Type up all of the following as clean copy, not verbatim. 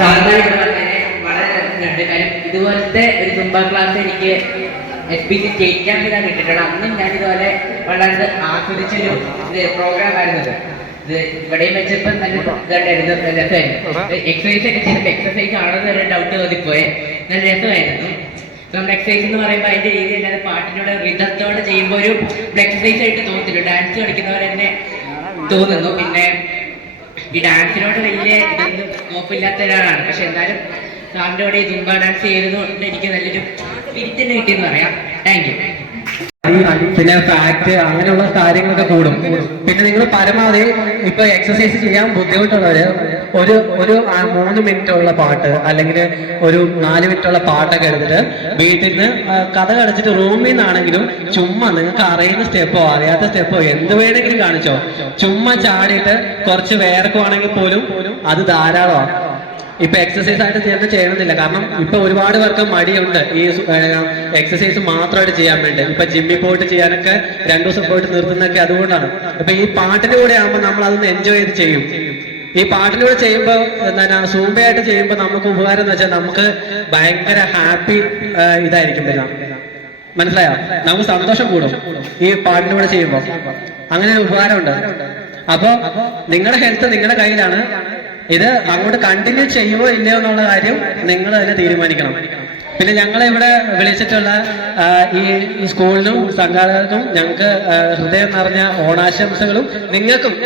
സാധാരണ വളരെ രസമുണ്ട്. കാര്യം ഇതുപോലത്തെ ഒരു സുംബ ക്ലാസ് എനിക്ക് SPC സ്റ്റേറ്റ് ക്യാമ്പിൽ ഞാൻ കിട്ടിയിട്ടുണ്ട്. അന്നും ഞാൻ ഇതുപോലെ വളരെ ആസ്വദിച്ചൊരു പ്രോഗ്രാം ആയിരുന്നത്. ഇത് ഇവിടെയും വെച്ചപ്പോൾ നല്ല ഇതായിട്ടായിരുന്നു, രസമായിരുന്നു. എക്സസൈസ് ഒക്കെ ചെയ്തപ്പോൾ എക്സസൈസ് ആണെന്ന് വരെ ഡൗട്ട് തോന്നിപ്പോയെ. നല്ല രസമായിരുന്നു. നമ്മുടെ എക്സസൈസ് എന്ന് പറയുമ്പോൾ അതിന്റെ രീതി അല്ലാതെ പാട്ടിനോട് റിതത്തോടെ ചെയ്യുമ്പോൾ ഒരു എക്സസൈസ് ആയിട്ട് തോന്നുന്നില്ല. ഡാൻസ് കളിക്കുന്നവർ തന്നെ തോന്നുന്നു. പിന്നെ ഈ ഡാൻസിനോട് വലിയ ഇതൊന്നും സ്കോപ്പില്ലാത്ത ഒരാളാണ്. പക്ഷെ എന്നാലും സാറിൻ്റെ കൂടെ ഈ സുംബ ഡാൻസ് ചെയ്തതുകൊണ്ട് എനിക്ക് നല്ലൊരു സ്പിരിറ്റിന് കിട്ടിയെന്ന് പറയാം. Thank you. പിന്നെ ഫാറ്റ് അങ്ങനെയുള്ള കാര്യങ്ങളൊക്കെ കൂടും. പിന്നെ നിങ്ങൾ പരമാവധി ഇപ്പൊ എക്സസൈസ് ചെയ്യാൻ ബുദ്ധിമുട്ടുള്ളവര് ഒരു 3 മിനിറ്റ് ഉള്ള പാട്ട് അല്ലെങ്കിൽ ഒരു 4 മിനിറ്റ് ഉള്ള പാട്ടൊക്കെ എടുത്തിട്ട് വീട്ടിൽ നിന്ന് കഥ കളിച്ചിട്ട് റൂമിൽ നിന്നാണെങ്കിലും ചുമ്മാ നിങ്ങൾക്ക് അറിയുന്ന സ്റ്റെപ്പോ അറിയാത്ത സ്റ്റെപ്പോ എന്ത് വേണമെങ്കിലും കാണിച്ചോ, ചുമ്മാ ചാടിയിട്ട് കുറച്ച് വേർക്കുവാണെങ്കിൽ പോലും അത് ധാരാളമാണ്. ഇപ്പൊ എക്സസൈസ് ആയിട്ട് ചെയ്യണമെന്നില്ല. കാരണം ഇപ്പൊ ഒരുപാട് പേർക്ക് മടിയുണ്ട് ഈ എക്സസൈസ് മാത്രമായിട്ട് ചെയ്യാൻ വേണ്ടി. ഇപ്പൊ ജിമ്മിൽ പോയിട്ട് ചെയ്യാനൊക്കെ 2 ദിവസം പോയിട്ട് നിർത്തുന്നൊക്കെ അതുകൊണ്ടാണ്. അപ്പൊ ഈ പാട്ടിന്റെ കൂടെ ആകുമ്പോൾ നമ്മൾ അതൊന്ന് എൻജോയ് ചെയ്ത് ചെയ്യും. ഈ പാട്ടിലൂടെ ചെയ്യുമ്പോൾ എന്താണ് സൂംബയായിട്ട് ചെയ്യുമ്പോൾ നമുക്ക് ഉപകാരം എന്ന് വെച്ചാൽ നമുക്ക് ഭയങ്കര ഹാപ്പി ഇതായിരിക്കും. പിന്നെ മനസ്സിലായോ, നമുക്ക് സന്തോഷം കൂടും ഈ പാട്ടിലൂടെ ചെയ്യുമ്പോൾ. അങ്ങനെ ഒരു ഉപകാരമുണ്ട്. അപ്പൊ നിങ്ങളുടെ ഹെൽത്ത് നിങ്ങളുടെ കയ്യിലാണ്. ഇത് അങ്ങോട്ട് കണ്ടിന്യൂ ചെയ്യുമോ ഇല്ലയോ എന്നുള്ള കാര്യം നിങ്ങൾ തന്നെ തീരുമാനിക്കണം. പിന്നെ ഞങ്ങളെ ഇവിടെ വിളിച്ചിട്ടുള്ള ഈ സ്കൂളിനും സംഘാടകർക്കും ഞങ്ങൾക്ക് ഹൃദയം നിറഞ്ഞ ഓണാശംസകളും നിങ്ങൾക്കും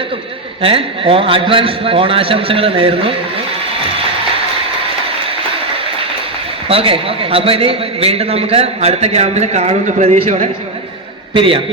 അഡ്വാൻസ് ഓണാശംസകൾ നേരുന്നു. ഓക്കെ, അപ്പൊ ഇനി വീണ്ടും നമുക്ക് അടുത്ത ക്യാമ്പിൽ കാണുന്ന പ്രതീക്ഷയോടെ പിരിയാം.